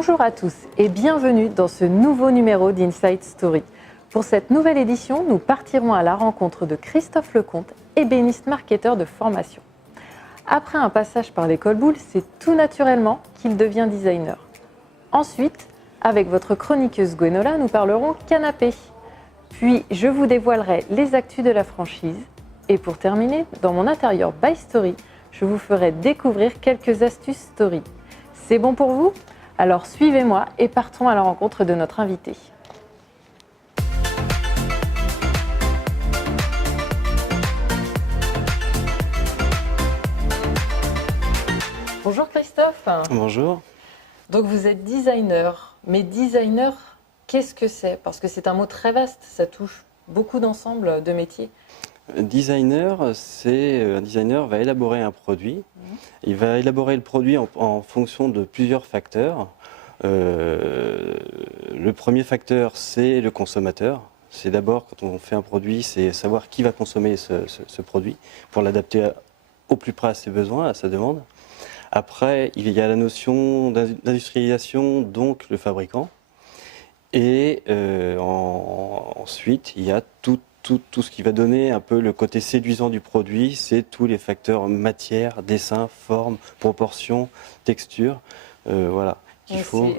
Bonjour à tous et bienvenue dans ce nouveau numéro d'Inside Story. Pour cette nouvelle édition, nous partirons à la rencontre de Christophe Lecomte, ébéniste marketeur de formation. Après un passage par l'école Boulle, c'est tout naturellement qu'il devient designer. Ensuite, avec votre chroniqueuse Gwenola, nous parlerons canapé. Puis, je vous dévoilerai les actus de la franchise. Et pour terminer, dans mon intérieur by Story, je vous ferai découvrir quelques astuces Story. C'est bon pour vous ? Alors suivez-moi et partons à la rencontre de notre invité. Bonjour Christophe. Bonjour. Donc vous êtes designer, mais designer, qu'est-ce que c'est ? Parce que c'est un mot très vaste, ça touche beaucoup d'ensembles de métiers. Designer, un designer va élaborer un produit. Il va élaborer le produit en fonction de plusieurs facteurs. Le premier facteur, c'est le consommateur. C'est d'abord, quand on fait un produit, c'est savoir qui va consommer ce produit pour l'adapter au plus près à ses besoins, à sa demande. Après, il y a la notion d'industrialisation, donc le fabricant. Et ensuite, il y a tout ce qui va donner un peu le côté séduisant du produit, c'est tous les facteurs matière, dessin, forme, proportion, texture. Voilà.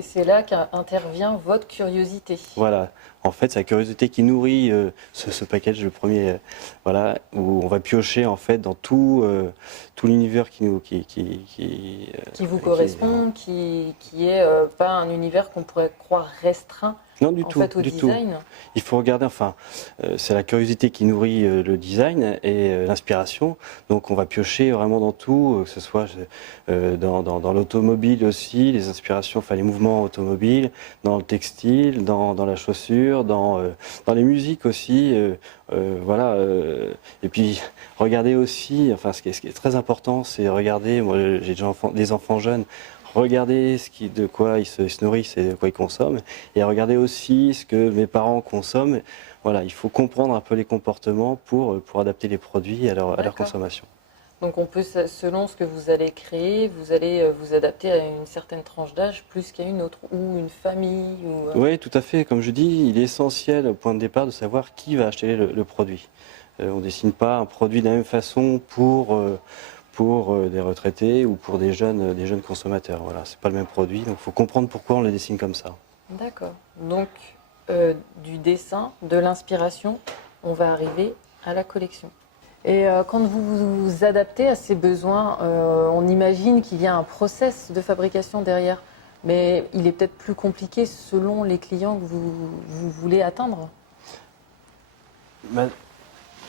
C'est là qu'intervient votre curiosité. Voilà. En fait, c'est la curiosité qui nourrit ce package, le premier, voilà, où on va piocher en fait dans tout l'univers qui vous correspond, qui est pas un univers qu'on pourrait croire restreint. Non, du tout, au design. Il faut regarder, c'est la curiosité qui nourrit le design et l'inspiration. Donc on va piocher vraiment dans tout, que ce soit dans l'automobile aussi, les inspirations, les mouvements automobiles, dans le textile, dans la chaussure, dans les musiques aussi. Voilà. Et puis regarder aussi, ce qui est très important, c'est regarder, moi j'ai déjà des enfants jeunes, regarder de quoi ils se nourrissent et de quoi ils consomment, et regarder aussi ce que mes parents consomment. Voilà, il faut comprendre un peu les comportements pour adapter les produits à leur consommation. Donc on peut, selon ce que vous allez créer, vous allez vous adapter à une certaine tranche d'âge plus qu'à une autre, ou une famille Oui, tout à fait. Comme je dis, il est essentiel au point de départ de savoir qui va acheter le produit. On ne dessine pas un produit de la même façon pour des retraités ou pour des jeunes consommateurs. Voilà, c'est pas le même produit, donc il faut comprendre pourquoi on le dessine comme ça. D'accord. Donc, du dessin, de l'inspiration, on va arriver à la collection. Et quand vous vous adaptez à ces besoins, on imagine qu'il y a un process de fabrication derrière, mais il est peut-être plus compliqué selon les clients que vous voulez atteindre.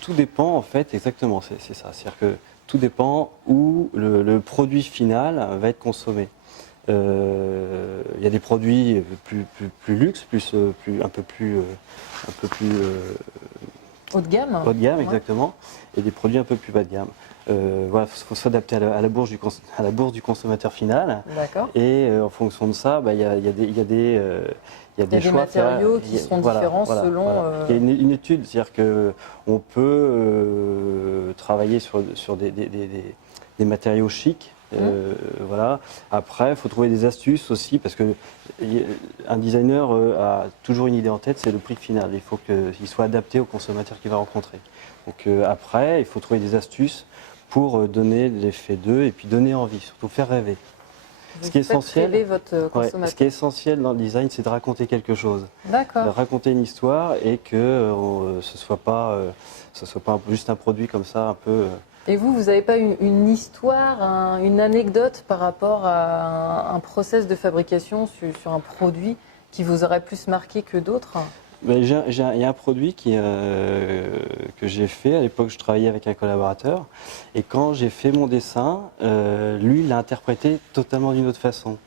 Tout dépend en fait, exactement, c'est ça. C'est-à-dire que tout dépend où le produit final va être consommé. Il y a des produits plus luxe, un peu plus haut de gamme. Haut de gamme, exactement, et des produits un peu plus bas de gamme. Voilà, il faut s'adapter à la bourse du consommateur final. D'accord. Et en fonction de ça, il y a des choix. Matériaux qui seront différents selon. Voilà. Il y a une étude, c'est-à-dire qu'on peut travailler sur des matériaux chics. Voilà. Après, il faut trouver des astuces aussi, parce que un designer a toujours une idée en tête, c'est le prix final. Il faut qu'il soit adapté au consommateur qu'il va rencontrer. Donc après, il faut trouver des astuces pour donner l'effet d'eux et puis donner envie, surtout faire rêver. Ce qui est essentiel, votre consommateur. Ce qui est essentiel dans le design, c'est de raconter quelque chose. D'accord. De raconter une histoire et que ce soit pas juste un produit comme ça, un peu. Et vous n'avez pas une histoire, une anecdote par rapport à un process de fabrication sur un produit qui vous aurait plus marqué que d'autres ? Il y a un produit que j'ai fait. À l'époque, je travaillais avec un collaborateur. Et quand j'ai fait mon dessin, lui, il l'a interprété totalement d'une autre façon.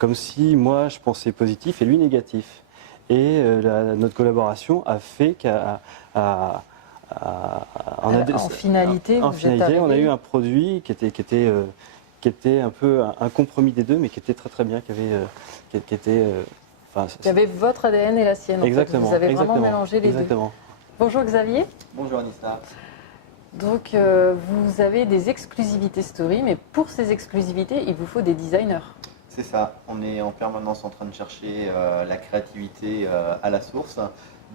Comme si moi, je pensais positif et lui négatif. Et notre collaboration a fait en finalité, on a eu un produit qui était un peu un compromis des deux, mais qui était très très bien, qui avait votre ADN et la sienne. Exactement. En fait. Vous avez vraiment mélangé les deux. Bonjour Xavier. Bonjour Anissa. Donc vous avez des exclusivités Story, mais pour ces exclusivités, il vous faut des designers. C'est ça, on est en permanence en train de chercher la créativité à la source,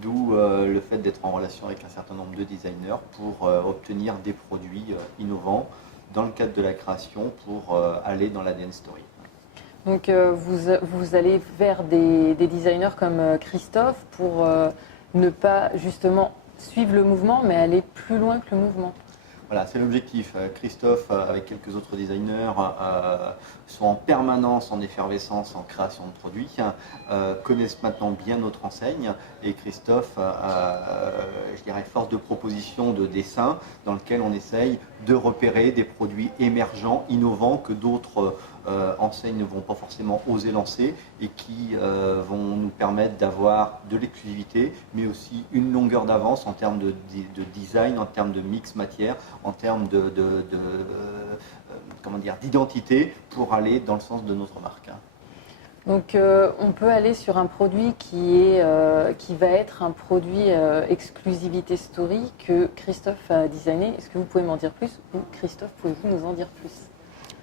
d'où le fait d'être en relation avec un certain nombre de designers pour obtenir des produits innovants dans le cadre de la création pour aller dans l'ADN Story. Donc vous allez vers des designers comme Christophe pour ne pas justement suivre le mouvement, mais aller plus loin que le mouvement. Voilà, c'est l'objectif. Christophe, avec quelques autres designers, sont en permanence en effervescence en création de produits, connaissent maintenant bien notre enseigne et Christophe, je dirais, force de proposition de dessin dans lequel on essaye de repérer des produits émergents, innovants que d'autres enseignes ne vont pas forcément oser lancer et qui vont nous permettre d'avoir de l'exclusivité, mais aussi une longueur d'avance en termes de design, en termes de mix matière, en termes d'identité pour aller dans le sens de notre marque. Donc on peut aller sur un produit qui va être un produit exclusivité story que Christophe a designé. Est-ce que vous pouvez m'en dire plus ou Christophe, pouvez-vous nous en dire plus?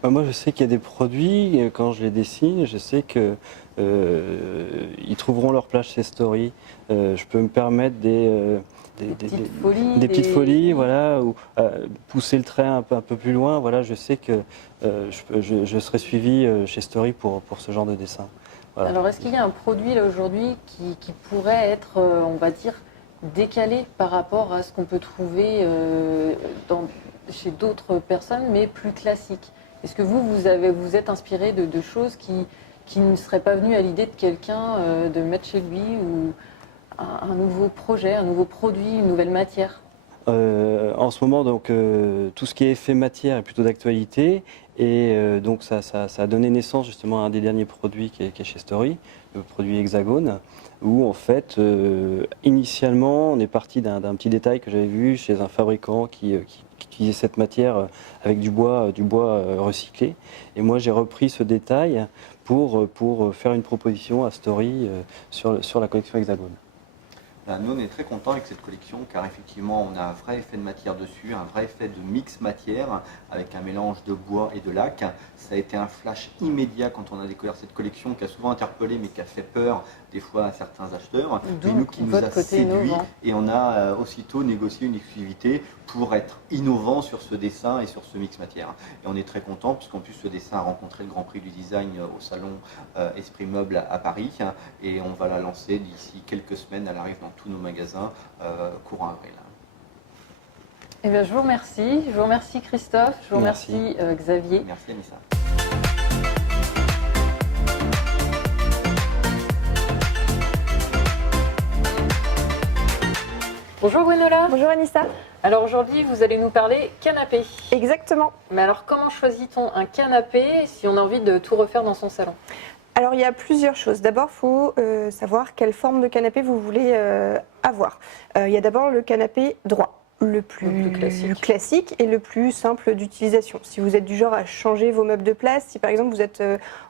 Moi, je sais qu'il y a des produits, quand je les dessine, je sais qu'ils trouveront leur place chez Story. Je peux me permettre des petites folies, voilà, ou pousser le trait un peu plus loin. Voilà, je sais que je serai suivi chez Story pour ce genre de dessin. Voilà. Alors, est-ce qu'il y a un produit là aujourd'hui qui pourrait être, on va dire, décalé par rapport à ce qu'on peut trouver chez d'autres personnes, mais plus classique? Est-ce que vous êtes inspiré de choses qui ne seraient pas venues à l'idée de quelqu'un de mettre chez lui, ou un nouveau projet, un nouveau produit, une nouvelle matière? En ce moment, donc, tout ce qui est effet matière est plutôt d'actualité et donc ça a donné naissance justement à un des derniers produits qui est chez Story, le produit Hexagone, où en fait, initialement, on est parti d'un petit détail que j'avais vu chez un fabricant qui utilisait cette matière avec du bois recyclé. Et moi, j'ai repris ce détail pour faire une proposition à Story sur la collection Hexagone. Nous, on est très contents avec cette collection car effectivement, on a un vrai effet de matière dessus, un vrai effet de mix matière avec un mélange de bois et de lac. Ça a été un flash immédiat quand on a découvert cette collection qui a souvent interpellé mais qui a fait peur des fois à certains acheteurs. Mais nous qui nous a séduit et on a aussitôt négocié une exclusivité pour être innovant sur ce dessin et sur ce mix matière. Et on est très contents puisqu'en plus ce dessin a rencontré le Grand Prix du Design au salon Esprit Meuble à Paris et on va la lancer d'ici quelques semaines. Elle arrive dans tous nos magasins courant avril. Eh bien, je vous remercie. Je vous remercie Christophe. Je vous remercie Xavier. Merci Anissa. Bonjour Gwenola. Bonjour Anissa. Alors aujourd'hui, vous allez nous parler canapé. Exactement. Mais alors, comment choisit-on un canapé si on a envie de tout refaire dans son salon? Alors il y a plusieurs choses. D'abord, il faut savoir quelle forme de canapé vous voulez avoir. Il y a d'abord le canapé droit. Le plus classique et le plus simple d'utilisation. Si vous êtes du genre à changer vos meubles de place, si par exemple vous êtes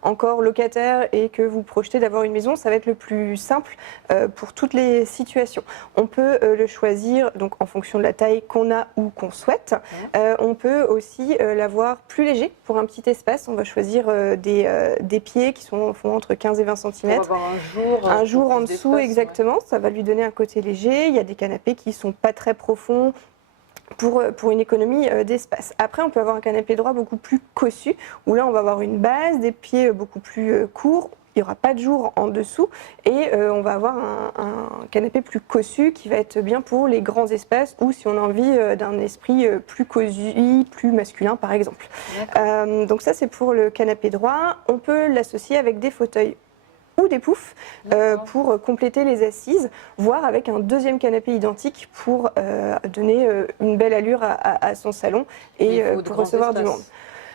encore locataire et que vous projetez d'avoir une maison, ça va être le plus simple pour toutes les situations. On peut le choisir donc en fonction de la taille qu'on a ou qu'on souhaite. On peut aussi l'avoir plus léger pour un petit espace. On va choisir des pieds qui font entre 15 et 20 cm. Pour avoir un jour en dessous, exactement. Ouais. Ça va lui donner un côté léger. Il y a des canapés qui ne sont pas très profonds, pour une économie d'espace. Après, on peut avoir un canapé droit beaucoup plus cossu, où là, on va avoir une base, des pieds beaucoup plus courts, il n'y aura pas de jour en dessous, et on va avoir un canapé plus cossu qui va être bien pour les grands espaces, ou si on a envie d'un esprit plus cosy, plus masculin, par exemple. Donc ça, c'est pour le canapé droit. On peut l'associer avec des fauteuils ou des poufs pour compléter les assises, voire avec un deuxième canapé identique pour donner une belle allure à son salon et pour recevoir du monde.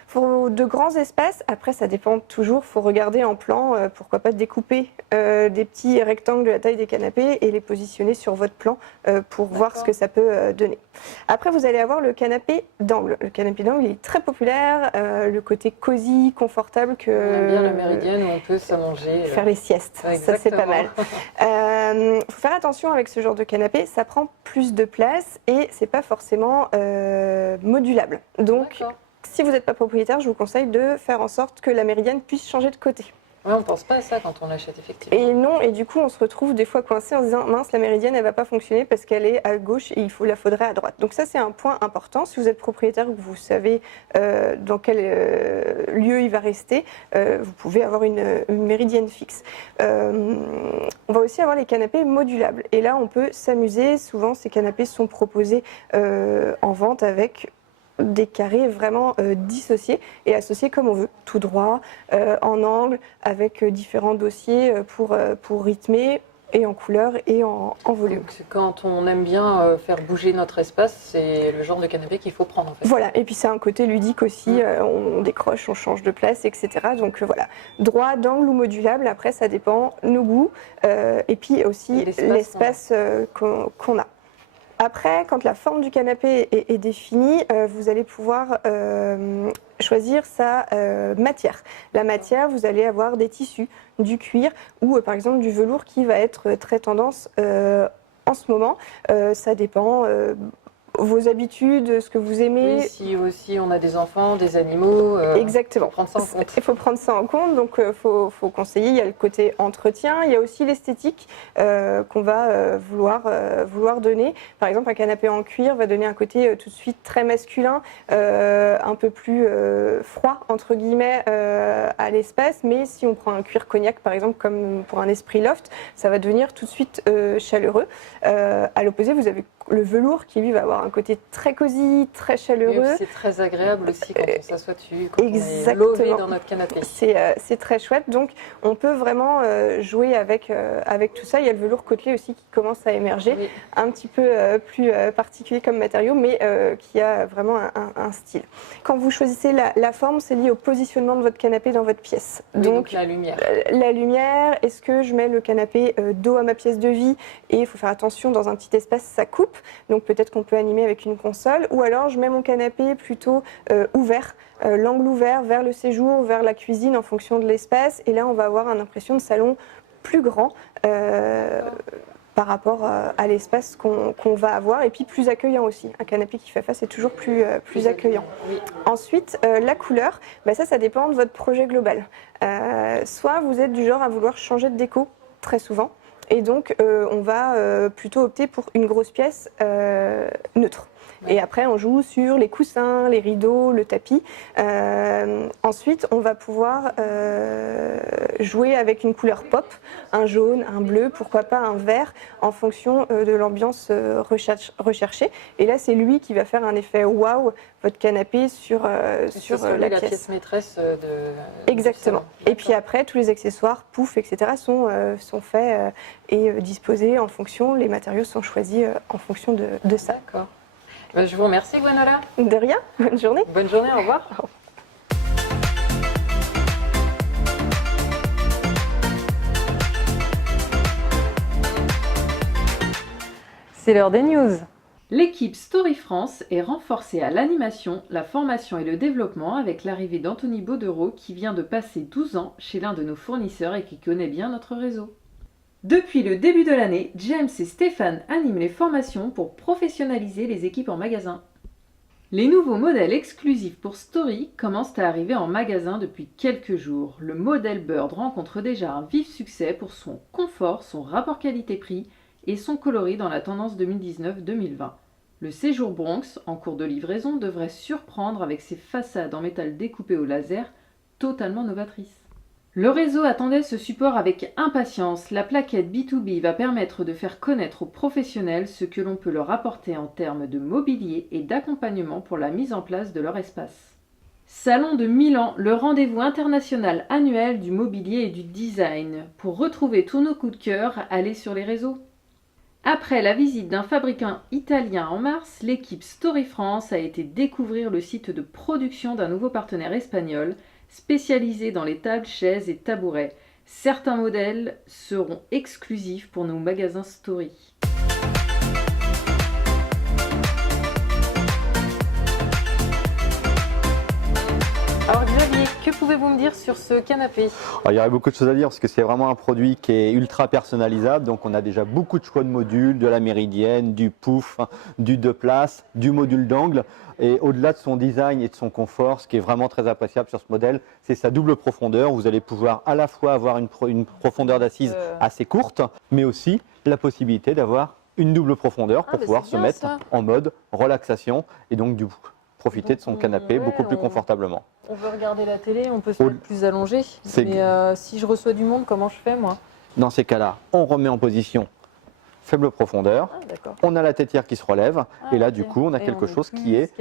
Il faut de grands espaces, après ça dépend toujours, il faut regarder en plan, pourquoi pas découper des petits rectangles de la taille des canapés et les positionner sur votre plan pour voir ce que ça peut donner. Après vous allez avoir le canapé d'angle. Le canapé d'angle il est très populaire, le côté cosy, confortable que... On aime bien la méridienne où on peut s'allonger. Faire les siestes, ça c'est pas mal. Faut faire attention avec ce genre de canapé, ça prend plus de place et c'est pas forcément modulable. Donc si vous n'êtes pas propriétaire, je vous conseille de faire en sorte que la méridienne puisse changer de côté. Ouais, on ne pense pas à ça quand on l'achète, effectivement. Et non, et du coup, on se retrouve des fois coincé en se disant mince, la méridienne, elle va pas fonctionner parce qu'elle est à gauche et la faudrait à droite. Donc ça, c'est un point important. Si vous êtes propriétaire ou que vous savez dans quel lieu il va rester, vous pouvez avoir une méridienne fixe. On va aussi avoir les canapés modulables. Et là, on peut s'amuser. Souvent, ces canapés sont proposés en vente avec des carrés vraiment dissociés et associés comme on veut, tout droit, en angle, avec différents dossiers pour rythmer, et en couleur et en volume. Donc, quand on aime bien faire bouger notre espace, c'est le genre de canapé qu'il faut prendre en fait. Voilà, et puis c'est un côté ludique aussi, on décroche, on change de place, etc. Donc voilà, droit, d'angle ou modulable, après ça dépend nos goûts et puis aussi l'espace qu'on a. Après, quand la forme du canapé est définie, vous allez pouvoir choisir sa matière. La matière, vous allez avoir des tissus, du cuir ou par exemple du velours qui va être très tendance en ce moment. Ça dépend vos habitudes, ce que vous aimez. Oui, si aussi on a des enfants, des animaux. Exactement. Faut prendre ça en compte. Il faut prendre ça en compte, donc faut conseiller. Il y a le côté entretien, il y a aussi l'esthétique qu'on va vouloir donner. Par exemple, un canapé en cuir va donner un côté tout de suite très masculin, un peu plus froid entre guillemets à l'espace. Mais si on prend un cuir cognac, par exemple, comme pour un esprit loft, ça va devenir tout de suite chaleureux. À l'opposé, vous avez le velours qui lui va avoir un côté très cosy, très chaleureux. C'est très agréable aussi quand on s'assoit dessus, quand Exactement. on est lové dans notre canapé. C'est très chouette, donc on peut vraiment jouer avec tout ça. Il y a le velours côtelé aussi qui commence à émerger, oui. Un petit peu plus particulier comme matériau, mais qui a vraiment un style. Quand vous choisissez la forme, c'est lié au positionnement de votre canapé dans votre pièce. Oui, donc la lumière. La lumière, est-ce que je mets le canapé dos à ma pièce de vie et il faut faire attention, dans un petit espace, ça coupe. Donc peut-être qu'on peut animer avec une console, ou alors je mets mon canapé plutôt ouvert, l'angle ouvert vers le séjour, vers la cuisine en fonction de l'espace, et là on va avoir une impression de salon plus grand par rapport à l'espace qu'on va avoir, et puis plus accueillant aussi. Un canapé qui fait face est toujours plus accueillant. Oui. Ensuite, la couleur, ça dépend de votre projet global. Soit vous êtes du genre à vouloir changer de déco très souvent, et donc, on va plutôt opter pour une grosse pièce neutre. Ouais. Et après, on joue sur les coussins, les rideaux, le tapis. Ensuite, on va pouvoir jouer avec une couleur pop, un jaune, un bleu, pourquoi pas un vert, en fonction de l'ambiance recherchée. Et là, c'est lui qui va faire un effet waouh, votre canapé sur la pièce maîtresse de Exactement. Et puis après, tous les accessoires, pouf, etc. sont faits et disposés en fonction, les matériaux sont choisis en fonction de ça. D'accord. Je vous remercie, Gwenola. De rien, bonne journée. Bonne journée, au revoir. C'est l'heure des news. L'équipe Story France est renforcée à l'animation, la formation et le développement avec l'arrivée d'Anthony Baudereau qui vient de passer 12 ans chez l'un de nos fournisseurs et qui connaît bien notre réseau. Depuis le début de l'année, James et Stéphane animent les formations pour professionnaliser les équipes en magasin. Les nouveaux modèles exclusifs pour Story commencent à arriver en magasin depuis quelques jours. Le modèle Bird rencontre déjà un vif succès pour son confort, son rapport qualité-prix et son coloris dans la tendance 2019-2020. Le séjour Bronx, en cours de livraison, devrait surprendre avec ses façades en métal découpé au laser, totalement novatrices. Le réseau attendait ce support avec impatience. La plaquette B2B va permettre de faire connaître aux professionnels ce que l'on peut leur apporter en termes de mobilier et d'accompagnement pour la mise en place de leur espace. Salon de Milan, le rendez-vous international annuel du mobilier et du design. Pour retrouver tous nos coups de cœur, allez sur les réseaux. Après la visite d'un fabricant italien en mars, l'équipe Story France a été découvrir le site de production d'un nouveau partenaire espagnol, spécialisé dans les tables, chaises et tabourets. Certains modèles seront exclusifs pour nos magasins Story. Alors Xavier, que pouvez-vous me dire sur ce canapé? Alors, il y aurait beaucoup de choses à dire parce que c'est vraiment un produit qui est ultra personnalisable. Donc on a déjà beaucoup de choix de modules, de la méridienne, du pouf, du 2 places, du module d'angle. Et au-delà de son design et de son confort, ce qui est vraiment très appréciable sur ce modèle, c'est sa double profondeur. Vous allez pouvoir à la fois avoir une profondeur d'assise assez courte, mais aussi la possibilité d'avoir une double profondeur pour pouvoir se mettre en mode relaxation et donc du coup profiter de son canapé beaucoup plus confortablement. On veut regarder la télé, on peut se mettre plus allongé. Mais si je reçois du monde, comment je fais moi? Dans ces cas-là, on remet en position faible profondeur, on a la tétière qui se relève et là du coup on a quelque chose qui est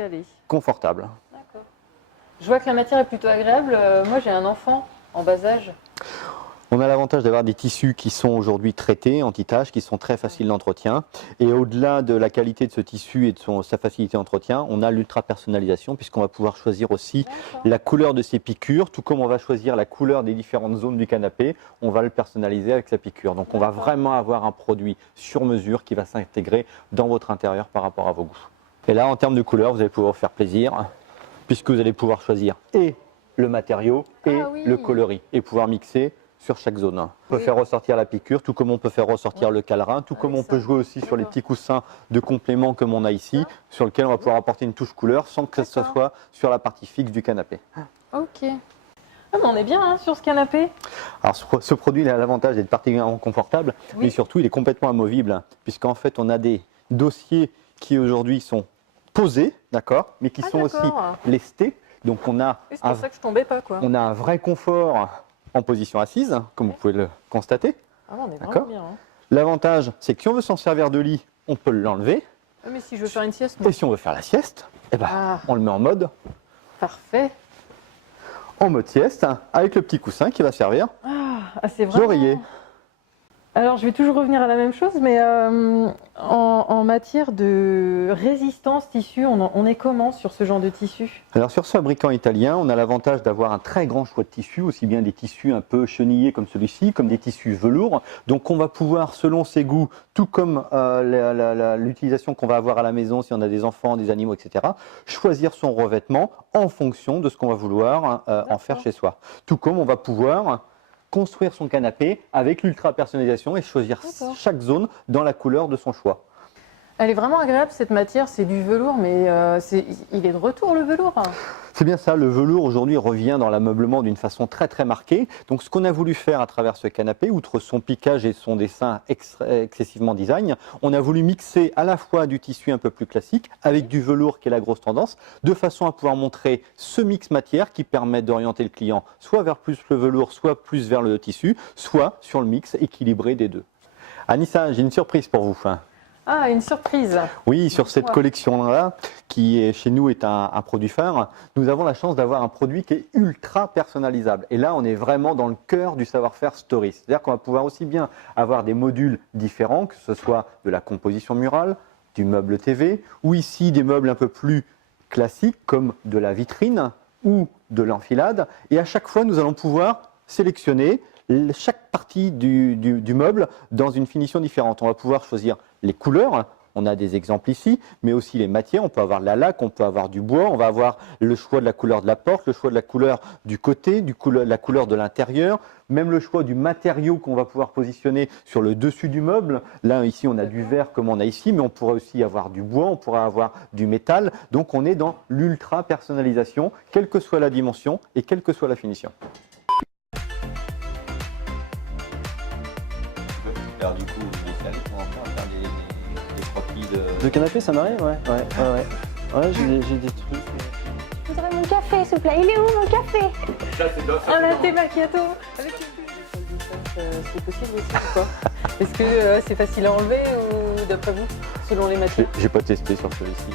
confortable. D'accord. Je vois que la matière est plutôt agréable. Moi j'ai un enfant en bas âge. On a l'avantage d'avoir des tissus qui sont aujourd'hui traités anti-taches, qui sont très faciles d'entretien. Et au-delà de la qualité de ce tissu et de sa facilité d'entretien, on a l'ultra personnalisation puisqu'on va pouvoir choisir aussi la couleur de ses piqûres, tout comme on va choisir la couleur des différentes zones du canapé, on va le personnaliser avec sa piqûre. Donc on va vraiment avoir un produit sur mesure qui va s'intégrer dans votre intérieur par rapport à vos goûts. Et là, en termes de couleur, vous allez pouvoir vous faire plaisir puisque vous allez pouvoir choisir et le matériau et le coloris et pouvoir mixer sur chaque zone. On peut faire ressortir la piqûre, tout comme on peut faire ressortir le calerin, tout comme on peut jouer aussi sur les petits coussins de complément comme on a ici, sur lequel on va pouvoir apporter une touche couleur sans que ce soit sur la partie fixe du canapé. Ok. Ah, mais on est bien sur ce canapé. Alors ce produit il a l'avantage d'être particulièrement confortable, mais surtout il est complètement amovible, puisqu'en fait on a des dossiers qui aujourd'hui sont posés, d'accord, mais qui sont aussi lestés. Donc on a, c'est pour ça que je tombais pas, quoi. On a un vrai confort en position assise, comme vous pouvez le constater. Ah, on est vraiment bien. L'avantage, c'est que si on veut s'en servir de lit, on peut l'enlever. Mais si je veux faire une sieste, et si on veut faire la sieste, eh ben, on le met en mode. Parfait. En mode sieste, avec le petit coussin qui va servir c'est vraiment... d'oreiller. Alors, je vais toujours revenir à la même chose, mais en matière de résistance tissu, on est comment sur ce genre de tissu? Alors, sur ce fabricant italien, on a l'avantage d'avoir un très grand choix de tissus, aussi bien des tissus un peu chenillés comme celui-ci, comme des tissus velours. Donc, on va pouvoir, selon ses goûts, tout comme l'utilisation qu'on va avoir à la maison, si on a des enfants, des animaux, etc., choisir son revêtement en fonction de ce qu'on va vouloir en faire chez soi. Tout comme on va pouvoir construire son canapé avec l'ultra personnalisation et choisir chaque zone dans la couleur de son choix. Elle est vraiment agréable cette matière, c'est du velours, mais il est de retour le velours. C'est bien ça, le velours aujourd'hui revient dans l'ameublement d'une façon très très marquée. Donc ce qu'on a voulu faire à travers ce canapé, outre son piquage et son dessin excessivement design, on a voulu mixer à la fois du tissu un peu plus classique avec du velours qui est la grosse tendance, de façon à pouvoir montrer ce mix matière qui permet d'orienter le client soit vers plus le velours, soit plus vers le tissu, soit sur le mix équilibré des deux. Anissa, j'ai une surprise pour vous. Ah, une surprise. Oui, sur cette collection-là, qui est, chez nous est un produit phare, nous avons la chance d'avoir un produit qui est ultra personnalisable. Et là, on est vraiment dans le cœur du savoir-faire Story. C'est-à-dire qu'on va pouvoir aussi bien avoir des modules différents, que ce soit de la composition murale, du meuble TV, ou ici des meubles un peu plus classiques, comme de la vitrine ou de l'enfilade. Et à chaque fois, nous allons pouvoir sélectionner chaque partie du meuble dans une finition différente. On va pouvoir choisir les couleurs, on a des exemples ici, mais aussi les matières. On peut avoir de la laque, on peut avoir du bois, on va avoir le choix de la couleur de la porte, le choix de la couleur du côté, la couleur de l'intérieur, même le choix du matériau qu'on va pouvoir positionner sur le dessus du meuble. Là, ici, on a du verre comme on a ici, mais on pourrait aussi avoir du bois, on pourrait avoir du métal. Donc, on est dans l'ultra personnalisation, quelle que soit la dimension et quelle que soit la finition. Alors, du coup, on va faire des croquis de canapé, ça m'arrive, ouais. Ouais, j'ai des trucs. Je voudrais mon café, s'il vous plaît. Il est où mon café? Un latte macchiato avec une c'est possible aussi ou pas? Est-ce que c'est facile à enlever ou d'après vous, selon les matières? J'ai pas testé sur celui-ci.